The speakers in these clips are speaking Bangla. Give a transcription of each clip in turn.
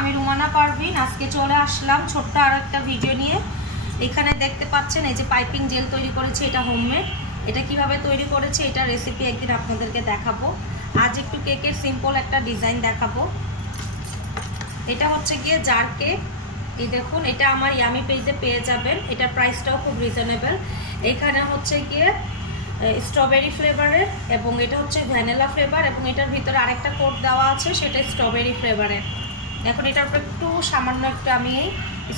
আমি রুমানা পারভিন আজকে চলে আসলাম ছোট্ট আর একটা ভিডিও নিয়ে। এখানে দেখতে পাচ্ছেন এই যে পাইপিং জেল তৈরি করেছি, এটা হোমমেড। এটা কিভাবে তৈরি করেছি এটা রেসিপি একদিন আপনাদেরকে দেখাবো। আজ একটু কেকের সিম্পল একটা ডিজাইন দেখাবো। এটা হচ্ছে গিয়ে জার কেক। এই দেখুন, এটা আমার ইয়ামি পেজে পেয়ে যাবেন। এটার প্রাইসটাও খুব রিজনেবল। এখানে হচ্ছে গিয়ে স্ট্রবেরি ফ্লেভারের এবং এটা হচ্ছে ভ্যানিলা ফ্লেভার এবং এটার ভিতরে আরেকটা কোড দেওয়া আছে, সেটা স্ট্রবেরি ফ্লেভারের। এখন এটার উপর একটু সামান্য একটু আমি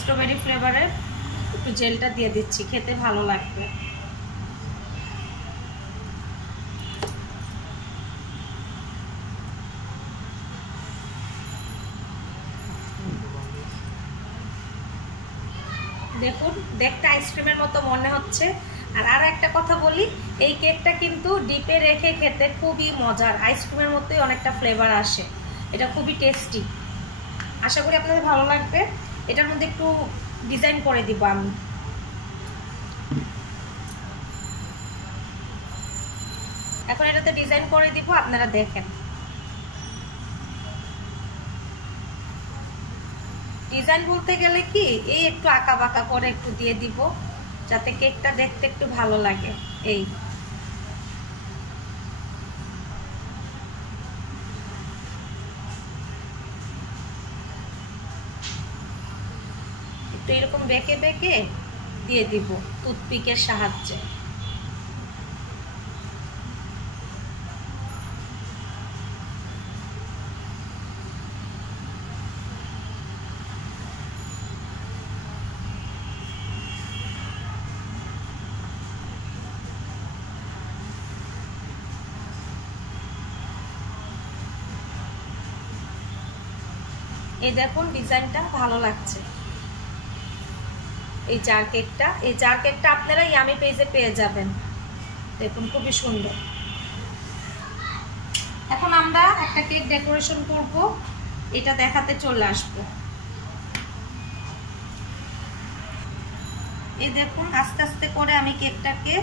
স্ট্রবেরি ফ্লেভারের একটু জেলটা দিয়ে দিচ্ছি, খেতে ভালো লাগবে। দেখুন, দেখতে আইসক্রিমের মতো মনে হচ্ছে। আর একটা কথা বলি, এই কেকটা কিন্তু ডিপে রেখে খেতে খুবই মজার, আইসক্রিমের মতোই অনেকটা ফ্লেভার আসে। এটা খুবই টেস্টি, আশা করি আপনাদের ভালো লাগবে। এটার মধ্যে একটু ডিজাইন করে দিব আমি। এখন এটাতে ডিজাইন করে দিব, আপনারা দেখেন। ডিজাইন বলতে গেলে কি, এই একটু আঁকা বাঁকা করে একটু দিয়ে দিব যাতে কেকটা দেখতে একটু ভালো লাগে। এই একটু এরকম বেঁকে বেঁকে দিয়ে দিব টুথপিকের সাহায্যে। এই দেখুন, ডিজাইনটা ভালো লাগছে। এই জার কেকটা আপনারা ইয়ামি পেজে পেয়ে যাবেন। দেখুন, খুবই সুন্দর। এখন আমরা একটা কেক ডেকোরেশন করব, এটা দেখাতে চলে আসবো। এই দেখুন, আস্তে আস্তে করে আমি কেকটাকে,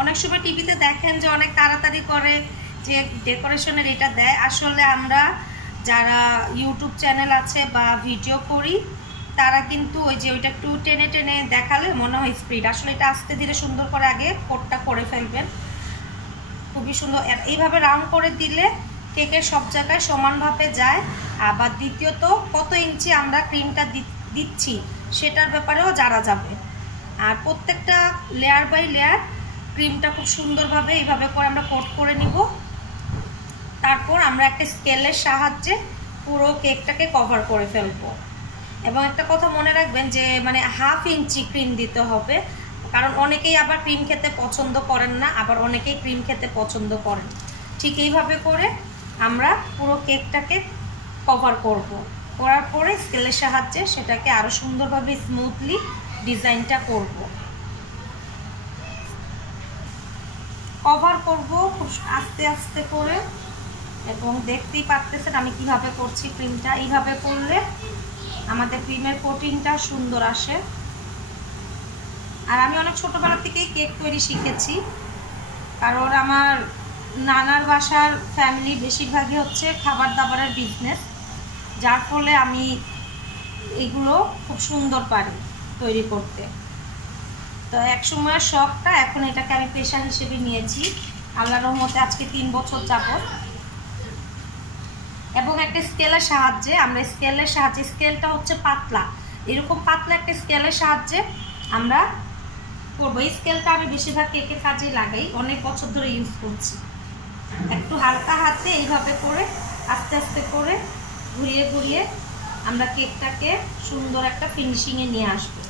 অনেক সময় টিভিতে দেখেন যে অনেক তাড়াতাড়ি করে যে ডেকোরেশনের এটা দেয়। আসলে আমরা যারা ইউটিউব চ্যানেল আছে বা ভিডিও করি তারা কিন্তু ওই যে ওইটা একটু টেনে টেনে দেখালে মনে হয় স্পিড, আসলে এটা আস্তে ধীরে সুন্দর করে আগে কোটটা করে ফেলবেন। খুবই সুন্দর। এইভাবে রাউন্ড করে দিলে কেকের সব জায়গায় সমানভাবে যায়। আবার দ্বিতীয়ত, কত ইঞ্চি আমরা ক্রিমটা দিচ্ছি সেটার ব্যাপারেও জানা যাবে। আর প্রত্যেকটা লেয়ার বাই লেয়ার ক্রিমটা খুব সুন্দরভাবে এইভাবে করে আমরা কোট করে নিব। তারপর আমরা একটা স্কেলের সাহায্যে পুরো কেকটাকে কভার করে ফেলবো। এবং একটা কথা মনে রাখবেন যে মানে 1/2 ইঞ্চি ক্রিম দিতে হবে, কারণ অনেকেই আবার ক্রিম খেতে পছন্দ করেন না, আবার অনেকেই ক্রিম খেতে পছন্দ করেন। ঠিক এইভাবে করে আমরা পুরো কেকটাকে কভার করব। করার পরে স্কেলের সাহায্যে সেটাকে আরও সুন্দরভাবে স্মুথলি ডিজাইনটা করব। কভার করব খুব আস্তে আস্তে করে। এবং দেখতেই পাচ্ছেন আমি কিভাবে করছি ক্রিমটা। এইভাবে করলে আমাদের ক্রিমের কোটিংটা সুন্দর আসে। আর আমি অনেক ছোটবেলা থেকেই কেক তৈরি শিখেছি, কারণ আমার নানার বাসার ফ্যামিলি বেশিরভাগই হচ্ছে খাবার দাবারের বিজনেস, যার ফলে আমি এগুলো খুব সুন্দর পারি তৈরি করতে। তো এক সময়ের শখটা, এখন এটাকে আমি পেশা হিসেবে নিয়েছি। আল্লাহর রহমতে আজকে 3 বছর যাবত। এবং একটা স্কেলের সাহায্যে স্কেলটা হচ্ছে পাতলা, এরকম পাতলা একটা স্কেলের সাহায্যে আমরা করবো। এই স্কেলটা আমি বেশিরভাগ কেকের কাজে লাগাই, অনেক বছর ধরে ইউজ করছি। একটু হালকা হাতে এইভাবে করে আস্তে আস্তে করে ঘুরিয়ে ঘুরিয়ে আমরা কেকটাকে সুন্দর একটা ফিনিশিংয়ে নিয়ে আসবো।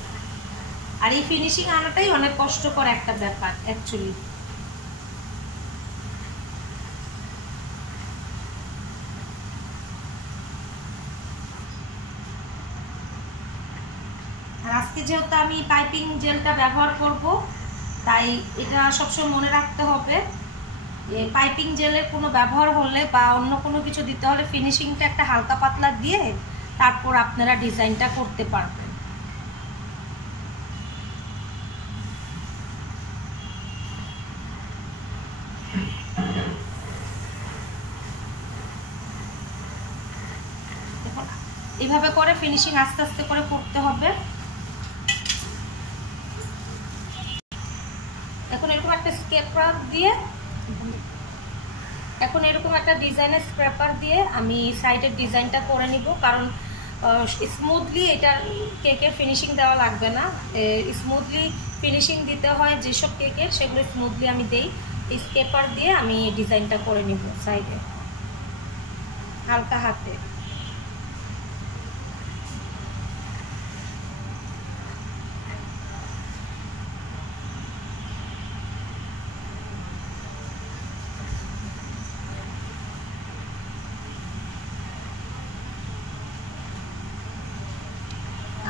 আর এই ফিনিশিং আনাটাই অনেক কষ্টকর একটা ব্যাপার অ্যাকচুয়ালি। আর আজকে যেহেতু আমি পাইপিং জেলটা ব্যবহার করব, তাই এটা সবসময় মনে রাখতে হবে যে পাইপিং জেলের কোনো ব্যবহার হলে বা অন্য কোনো কিছু দিতে হলে ফিনিশিংটা একটা হালকা পাতলা দিয়ে তারপর আপনারা ডিজাইনটা করতে পারবেন। এখন এইভাবে করে ফিনিশিং আস্তে আস্তে করে করতে হবে। এখন এরকম একটা স্ক্র্যাপার দিয়ে ডিজাইনের স্ক্র্যাপার দিয়ে আমি সাইডের ডিজাইনটা করে নিব, কারণ স্মুথলি এটা কেকের ফিনিশিং দেওয়া লাগবে না। স্মুথলি ফিনিশিং দিতে হয় যেসব কেকের, সেগুলো স্মুথলি আমি দেই। এই স্ক্র্যাপার দিয়ে আমি ডিজাইনটা করে নিব সাইডে হালকা হাতে।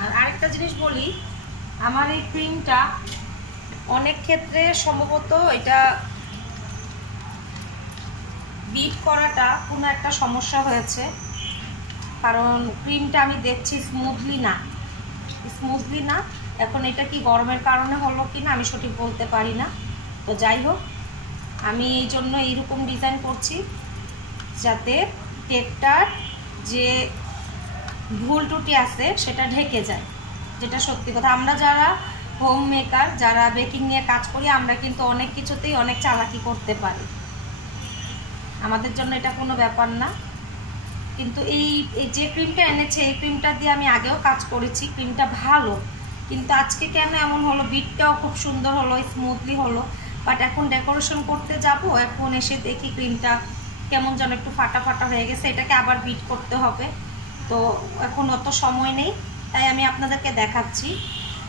আর আরেকটা জিনিস বলি, আমার এই ক্রিমটা অনেক ক্ষেত্রে সম্ভবত এটা বিট করাটা কোনো একটা সমস্যা হয়েছে, কারণ ক্রিমটা আমি দেখছি স্মুথলি না। এখন এটা কি গরমের কারণে হলো কি না আমি সঠিক বলতে পারি না। তো যাই হোক, আমি এই জন্য এইরকম ডিজাইন করছি যাতে কেকটার যে ভুল ত্রুটি আছে সেটা ঢেকে যায়, যেটা সত্যি কথা। আমরা যারা হোম মেকার, যারা বেকিং নিয়ে কাজ করি, আমরা কিন্তু অনেক কিছুতেই অনেক চালাকি করতে পারি, আমাদের জন্য এটা কোনো ব্যাপার না। কিন্তু এই যে ক্রিমটা এনেছে, এই ক্রিমটা দিয়ে আমি আগেও কাজ করেছি, ক্রিমটা ভালো, কিন্তু আজকে কেন এমন হলো, বিটটাও খুব সুন্দর হলো, স্মুথলি হলো, বাট এখন ডেকোরেশন করতে যাব, এখন এসে দেখি ক্রিমটা কেমন যেন একটু ফাটা ফাটা হয়ে গেছে। এটাকে আবার বিট করতে হবে, তো এখন অত সময় নেই, তাই আমি আপনাদেরকে দেখাচ্ছি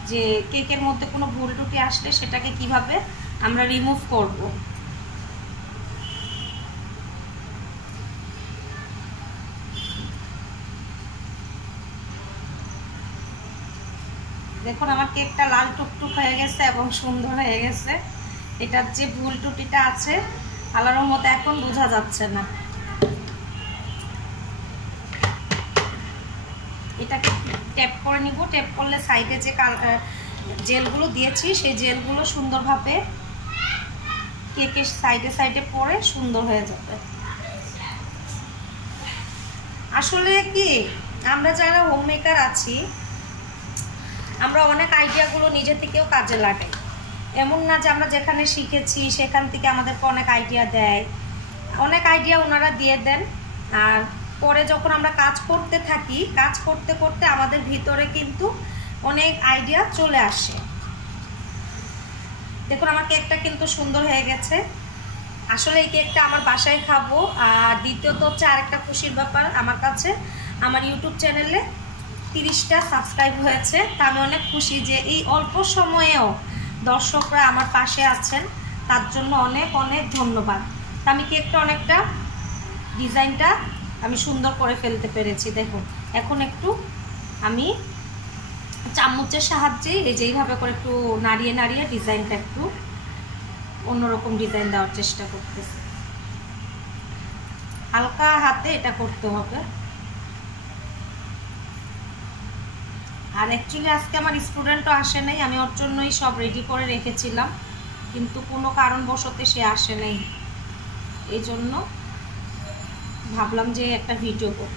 যে কেকের মধ্যে কোনো ভুল ত্রুটি আসলে সেটাকে কিভাবে আমরা রিমুভ করব। দেখুন আমার কেকটা লাল টুকটুক হয়ে গেছে এবং সুন্দর হয়ে গেছে। এটার যে ভুল ত্রুটিটা আছে আলাদার মতো এখন বোঝা যাচ্ছে না। এটাকে ট্যাপ করে নিব, ট্যাপ করলে সাইডে যে জেলগুলো দিয়েছি সেই জেলগুলো সুন্দরভাবে কেকের সাইডে সাইডে পরে সুন্দর হয়ে যাবে। আসলে কি, আমরা যারা হোম মেকার আছি, আমরা অনেক আইডিয়াগুলো নিজে থেকেও কাজে লাগাই। এমন না যে আমরা যেখানে শিখেছি সেখান থেকে আমাদেরকে অনেক আইডিয়া দেয়, অনেক আইডিয়া ওনারা দিয়ে দেন, আর পরে যখন আমরা কাজ করতে থাকি, কাজ করতে করতে আমাদের ভিতরে কিন্তু অনেক আইডিয়া চলে আসে। দেখুন আমার কেকটা কিন্তু সুন্দর হয়ে গেছে। আসলে এই কেকটা আমার বাসায় খাবো। আর দ্বিতীয়ত হচ্ছে আরেকটা খুশির ব্যাপার, আমার কাছে আমার ইউটিউব চ্যানেলে 30টা সাবস্ক্রাইব হয়েছে। তা আমি অনেক খুশি যে এই অল্প সময়েও দর্শকরা আমার পাশে আছেন, তার জন্য অনেক অনেক ধন্যবাদ। তা আমি কেকটা অনেকটা ডিজাইনটা আমি সুন্দর করে ফেলতে পেরেছি। দেখুন এখন একটু আমি চামচের সাহায্যে এই যে এইভাবে করে একটু নাড়িয়ে নাড়িয়ে ডিজাইনটা একটু অন্যরকম ডিজাইন দেওয়ার চেষ্টা করতেছি। হালকা হাতে এটা করতে হবে। আর অ্যাকচুয়ালি আজকে আমার স্টুডেন্টও আসে নাই, আমি ওর জন্যই সব রেডি করে রেখেছিলাম, কিন্তু কোনো কারণবশত সে আসে নাই, এই জন্য ভাবলাম যে একটা ভিডিও করব।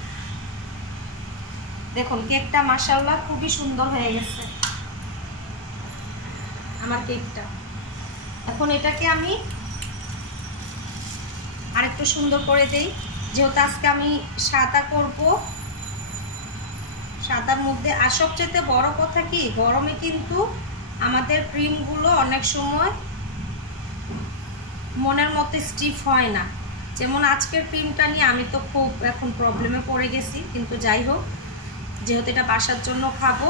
দেখুন কেকটা মাশাআল্লাহ খুবই সুন্দর হয়ে গেছে আমার কেকটা। এখন এটাকে আমি আরেকটু সুন্দর করে দেই, যেহেতু আজকে আমি সাদা করব। সাদার মধ্যে আর সবচেয়ে বড় কথা কি, গরমে কিন্তু আমাদের ক্রিমগুলো অনেক সময় মনের মতো স্টিফ হয় না। যেমন আজকের ক্রিমটা নিয়ে আমি তো খুব এখন প্রবলেমে পড়ে গেছি, কিন্তু যাই হোক, যেহেতু এটা বাসার জন্য খাবো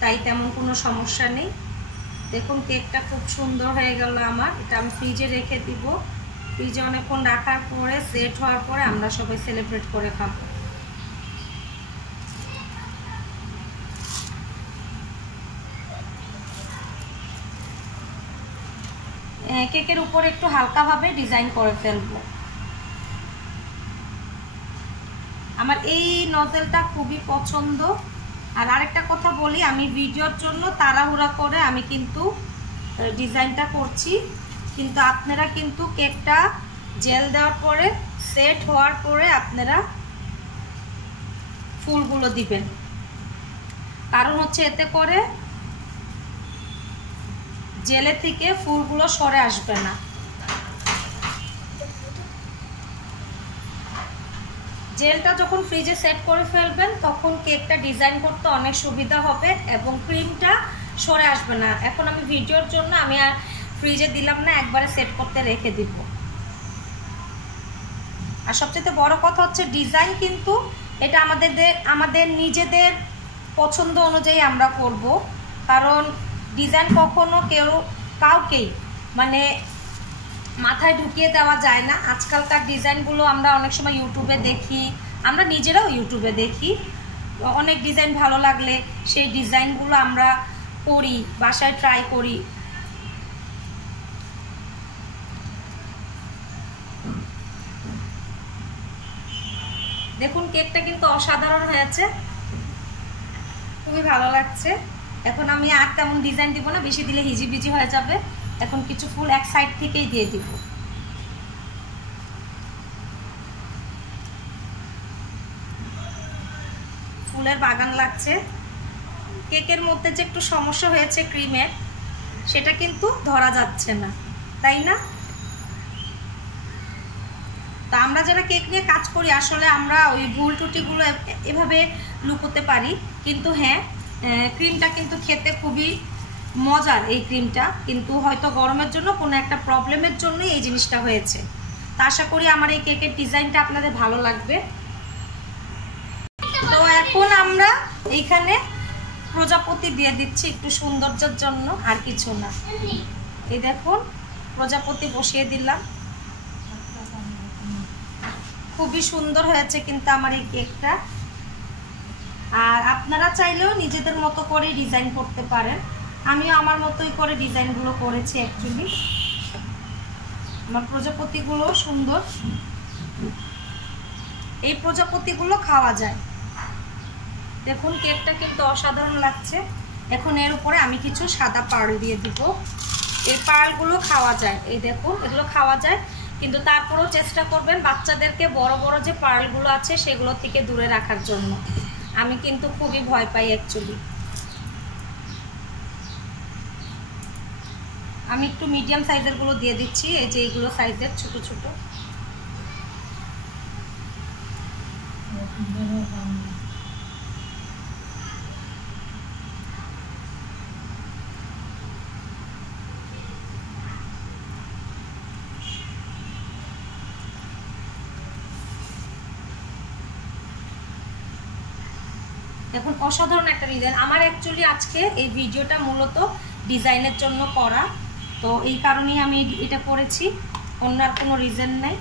তাই তেমন কোনো সমস্যা নেই। দেখুন কেকটা খুব সুন্দর হয়ে গেল আমার। এটা আমি ফ্রিজে রেখে দিব, ফ্রিজে অনেকক্ষণ রাখার পরে সেট হওয়ার পরে আমরা সবাই সেলিব্রেট করে খাবো। কেকের উপর একটু হালকাভাবে ডিজাইন করে ফেলবো। আমার এই নজেলটা খুবই পছন্দ। আর আরেকটা কথা বলি, আমি ভিডিওর জন্য তাড়াহুড়া করে আমি কিন্তু ডিজাইনটা করছি, কিন্তু আপনারা কিন্তু কেকটা জেল দেওয়ার পরে সেট হওয়ার পরে আপনারা ফুলগুলো দিবেন, কারণ হচ্ছে এতে করে জেলে থেকে ফুলগুলো সরে আসবে না। জেলটা যখন ফ্রিজে সেট করে ফেলবেন তখন কেকটা ডিজাইন করতে অনেক সুবিধা হবে এবং ক্রিমটা সরে আসবে না। এখন আমি ভিডিওর জন্য আমি আর ফ্রিজে দিলাম না, একবারে সেট করতে রেখে দিব। আর সবচেয়ে বড় কথা হচ্ছে ডিজাইন কিন্তু এটা আমাদের নিজেদের পছন্দ অনুযায়ী আমরা করব, কারণ ডিজাইন কখনো কাউকেই মানে মাথায় ঢুকিয়ে দেওয়া যায় না। আজকালকার ডিজাইনগুলো আমরা অনেক সময় ইউটিউবে দেখি, আমরা নিজেরাও ইউটিউবে দেখি, অনেক ডিজাইন ভালো লাগলে সেই ডিজাইনগুলো আমরা করি, বাসায় ট্রাই করি। দেখুন কেকটা কিন্তু অসাধারণ হয়েছে, খুবই ভালো লাগছে। এখন আমি আর তেমন ডিজাইন দিব না, বেশি দিলে হিজিবিজি হয়ে যাবে। এখন কিছু ফুল এক সাইড থেকেই দিয়ে দিব। ফুলের বাগান লাগছে। কেকের মধ্যে যে একটু সমস্যা হয়েছে ক্রিমের, সেটা কিন্তু ধরা যাচ্ছে না, তাই না? তা আমরা যারা কেক নিয়ে কাজ করি আসলে আমরা ওই ভুল ত্রুটিগুলো এভাবে লুকোতে পারি, কিন্তু হ্যাঁ ক্রিমটা কিন্তু খেতে খুবই মজার। এই ক্রিমটা কিন্তু হয়তো গরমের জন্য কোনো একটা প্রবলেমের জন্যই এই জিনিসটা হয়েছে। তা আশা করি আমার এই কেকের ডিজাইনটা আপনাদের ভালো লাগবে। তো এখন আমরা এইখানে প্রজাপতি দিয়ে দিচ্ছি একটু সৌন্দর্যের জন্য, আর কিছু না। এই দেখুন প্রজাপতি বসিয়ে দিলাম, খুবই সুন্দর হয়েছে কিন্তু আমার এই কেকটা। আর আপনারা চাইলেও নিজেদের মতো করে ডিজাইন করতে পারেন। আমিও আমার মতোই করে ডিজাইনগুলো করেছি। অ্যাকচুয়ালি আমার প্রজাপতিগুলো সুন্দর, এই প্রজাপতিগুলো খাওয়া যায়। দেখুন কেকটা কিন্তু অসাধারণ লাগছে। এখন এর উপরে আমি কিছু সাদা পার্ল দিয়ে দিব। এই পার্লগুলো খাওয়া যায়, এই দেখুন এগুলো খাওয়া যায়, কিন্তু তারপরেও চেষ্টা করবেন বাচ্চাদেরকে বড় বড় যে পার্লগুলো আছে সেগুলো থেকে দূরে রাখার জন্য। আমি কিন্তু খুবই ভয় পাই অ্যাকচুয়ালি। আমি একটু মিডিয়াম সাইজের গুলো দিয়ে দিচ্ছি, এই যে এইগুলো সাইজের ছোট ছোট। দেখুন অসাধারণ একটা ডিজাইন। আমার অ্যাকচুয়ালি আজকে এই ভিডিওটা মূলত ডিজাইনের জন্য করা, তো এই কারণেই আমি এটা করেছি, অন্য আর কোনো রিজন নাই।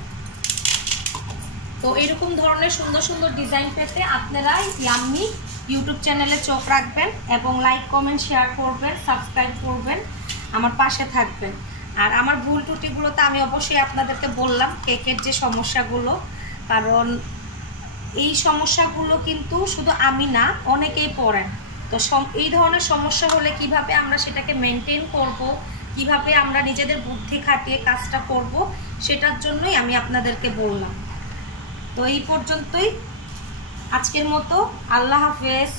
তো এরকম ধরনের সুন্দর সুন্দর ডিজাইন পেতে আপনারা ইয়াম্মি ইউটিউব চ্যানেলে চোখ রাখবেন এবং লাইক কমেন্ট শেয়ার করবেন, সাবস্ক্রাইব করবেন, আমার পাশে থাকবেন। আর আমার ভুল ত্রুটিগুলো তো আমি অবশ্যই আপনাদেরকে বললাম, কেকের যে সমস্যাগুলো, কারণ এই সমস্যাগুলো কিন্তু শুধু আমি না অনেকেই পড়েন। তো এই ধরনের সমস্যা হলে কিভাবে আমরা সেটাকে মেনটেন করব, কিভাবে আমরা নিজেদের বুদ্ধি খাটিয়ে কাজটা করব, সেটার জন্যই আমি আপনাদেরকে বললাম। তো এই পর্যন্তই আজকের মতো, আল্লাহ হাফেজ।